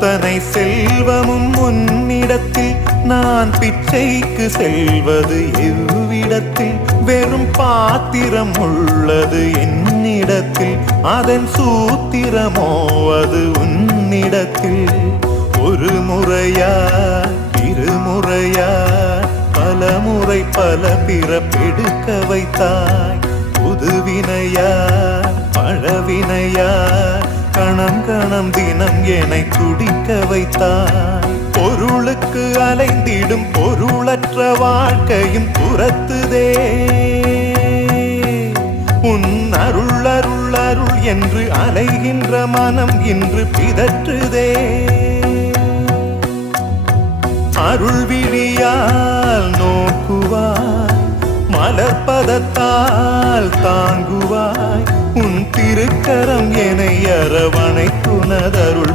அத்தனை செல்வமும் உன்னிடத்தில் நான் பிச்சைக்கு செல்வது எவ்விடத்தில் வெறும் பாத்திரம் உள்ளது என்னிடத்தில் அதன் சூத்திரமோ அது உன்னிடத்தில் ஒரு முறையா இருமுறையா பல முறை பல பிறப்பெடுக்க வைத்தாய் புதுவினையா பழவினையா கணம் கணம் தினம் என்னை துடிக்க வைத்தாய் பொருளுக்கு அலைந்திடும் பொருளற்ற வாழ்க்கையும் துரத்துதே உன் அருள் அருள் அருள் என்று அலைகின்ற மனம் இன்று பிதற்றுதே அருள் விழியால் நோக்குவாய் மலர்பதத்தால் தாங்குவாய் உன் திருக்கரம் என்னை அரவணைத்துனதருள்